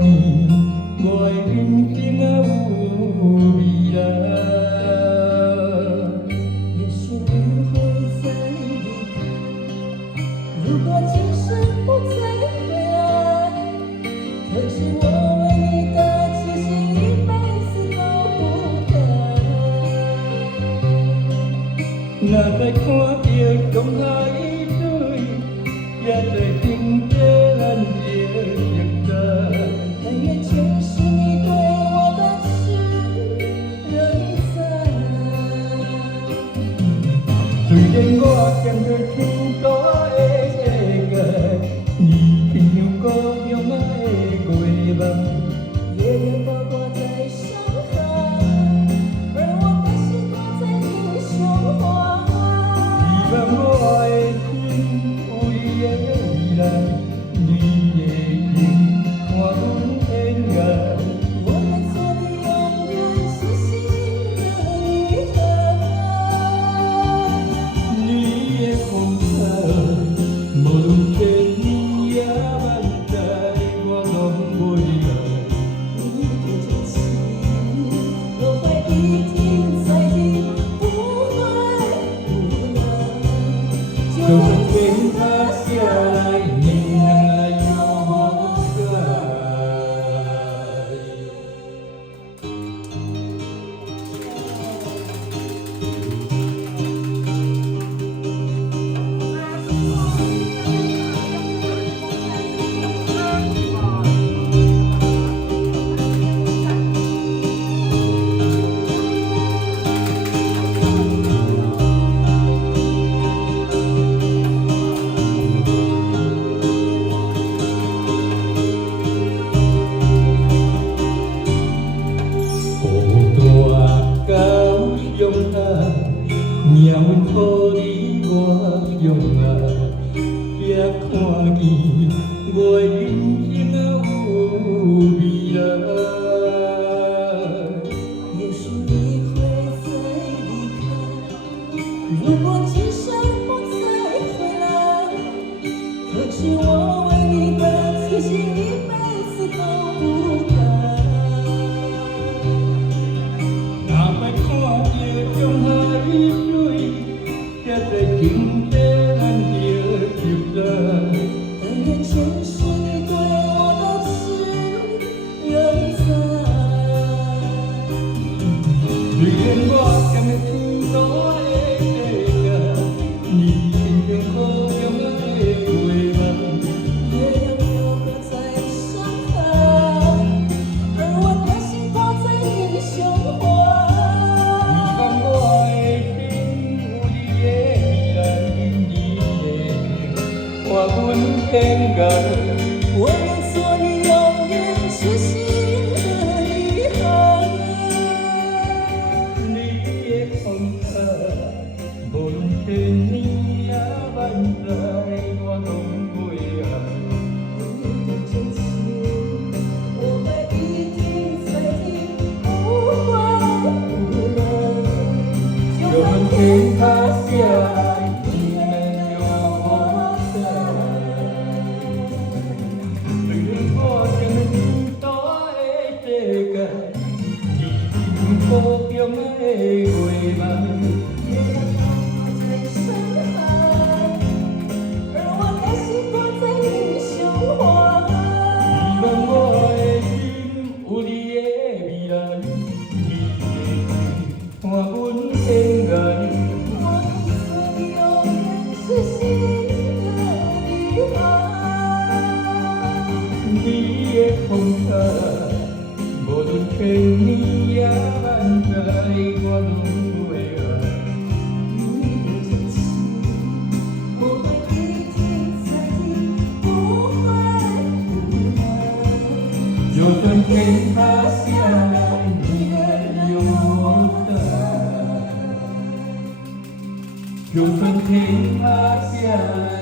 见，我的人生啊有未来。也许你会再离开，如果今生不再回来，可是我为你的痴心一辈子都不改。若再看到江海水，也在心底咱就熟知。但愿全是你对我的痴，让你在。虽然我站在天大的世界，你偏向高雄的月梦。月亮高挂在上海，而我的心挂在你胸怀。希望我的心有你的未来，你的心看阮天涯。我该做的永远是心的女孩。你的风采，无论千年也万载，我拢袂来。你的真情，若会一听再听，不会不能。就算天塌下来，你仍然有我在。命运予你我相爱，也看见我的人生啊有未来。也许你会再离开，如果今生不再回来，可是我为你的痴心一辈子都不改。若要看到江海水，也在心底咱就熟知。但愿全是你对我的痴，让你在。虽然我站在天大的世界，你偏向高雄的月梦。月亮高挂在上海，而我的心挂在你胸怀。希望我的心有你的未来，你的看阮天涯。我愿做你永远痴心的女孩。你的风采，无论千年也万载，我拢袂爱。你的真情，我会一听再听，不会不能。就算天塌下来，你仍有我在。虽然我站在天大的世界，你偏向高雄的月梦。月亮高挂在上海，而我的心挂在你胸怀。希望我的心有你的未来，你的看阮天涯。我愿做你永远痴心的女孩。你的风采，无论千年也万载，我拢袂爱。你的真情，我会一听再听，不会不能。就算天塌下来，你仍有我在。就算天塌下来。